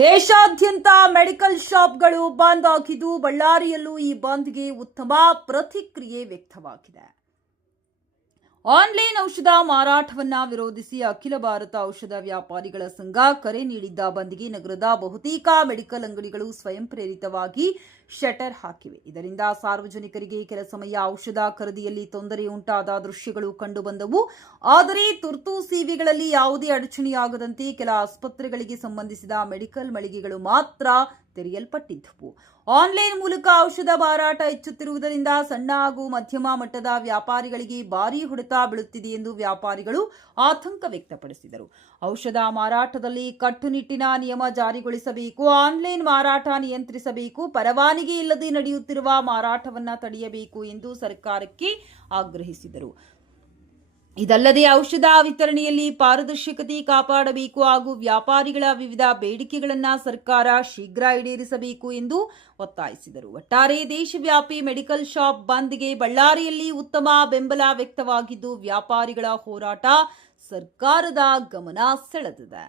ದೇಶಾದ್ಯಂತ ಮೆಡಿಕಲ್ ಶಾಪ್ಗಳು ಬಂದ್ ಆಗಿದ್ದು ಬಳ್ಳಾರಿಯಲ್ಲೂ ಈ ಬಂದ್ಗೆ ಉತ್ತಮ ಪ್ರತಿಕ್ರಿಯೆ ವ್ಯಕ್ತವಾಗಿದೆ. ಆನ್ಲೈನ್ ಔಷಧ ಮಾರಾಟವನ್ನ ವಿರೋಧಿಸಿ ಅಖಿಲ ಭಾರತ ಔಷಧ ವ್ಯಾಪಾರಿಗಳ ಸಂಘ ಕರೆ ನೀಡಿದ್ದ ಬಂದ್ಗೆ ನಗರದ ಬಹುತೇಕ ಮೆಡಿಕಲ್ ಅಂಗಡಿಗಳು ಸ್ವಯಂ ಪ್ರೇರಿತವಾಗಿ ಶಟರ್ ಹಾಕಿವೆ. ಇದರಿಂದ ಸಾರ್ವಜನಿಕರಿಗೆ ಕೆಲ ಸಮಯ ಔಷಧ ಖರೀದಿಯಲ್ಲಿ ತೊಂದರೆ ಉಂಟಾದ ದೃಶ್ಯಗಳು ಕಂಡುಬಂದವು. ಆದರೆ ತುರ್ತು ಸೇವೆಗಳಲ್ಲಿ ಯಾವುದೇ ಅಡಚಣೆಯಾಗದಂತೆ ಕೆಲ ಆಸ್ಪತ್ರೆಗಳಿಗೆ ಸಂಬಂಧಿಸಿದ ಮೆಡಿಕಲ್ ಮಳಿಗೆಗಳು ಮಾತ್ರ ತೆರೆಯಲ್ಪಟ್ಟಿದ್ದವು. ಆನ್ಲೈನ್ ಮೂಲಕ ಔಷಧ ಮಾರಾಟ ಹೆಚ್ಚುತ್ತಿರುವುದರಿಂದ ಸಣ್ಣ ಹಾಗೂ ಮಧ್ಯಮ ಮಟ್ಟದ ವ್ಯಾಪಾರಿಗಳಿಗೆ ಭಾರೀ ಹೊಡೆತ ಬೀಳುತ್ತಿದೆ ಎಂದು ವ್ಯಾಪಾರಿಗಳು ಆತಂಕ ವ್ಯಕ್ತಪಡಿಸಿದರು. ಔಷಧ ಮಾರಾಟದಲ್ಲಿ ಕಟ್ಟುನಿಟ್ಟಿನ ನಿಯಮ ಜಾರಿಗೊಳಿಸಬೇಕು, ಆನ್ಲೈನ್ ಮಾರಾಟ ನಿಯಂತ್ರಿಸಬೇಕು, ಪರವಾನಗಿ ಇಲ್ಲದೆ ನಡೆಯುತ್ತಿರುವ ಮಾರಾಟವನ್ನು ತಡೆಯಬೇಕು ಎಂದು ಸರ್ಕಾರಕ್ಕೆ ಆಗ್ರಹಿಸಿದರು. ಇದಲ್ಲದೆ ಔಷಧ ವಿತರಣೆಯಲ್ಲಿ ಪಾರದರ್ಶಕತೆ ಕಾಪಾಡಬೇಕು ಹಾಗೂ ವ್ಯಾಪಾರಿಗಳ ವಿವಿಧ ಬೇಡಿಕೆಗಳನ್ನು ಸರ್ಕಾರ ಶೀಘ್ರ ಈಡೇರಿಸಬೇಕು ಎಂದು ಒತ್ತಾಯಿಸಿದರು. ಒಟ್ಟಾರೆ ದೇಶವ್ಯಾಪಿ ಮೆಡಿಕಲ್ ಶಾಪ್ ಬಂದ್ಗೆ ಬಳ್ಳಾರಿಯಲ್ಲಿ ಉತ್ತಮ ಬೆಂಬಲ ವ್ಯಕ್ತವಾಗಿದ್ದು ವ್ಯಾಪಾರಿಗಳ ಹೋರಾಟ ಸರ್ಕಾರದ ಗಮನ ಸೆಳೆದಿದೆ.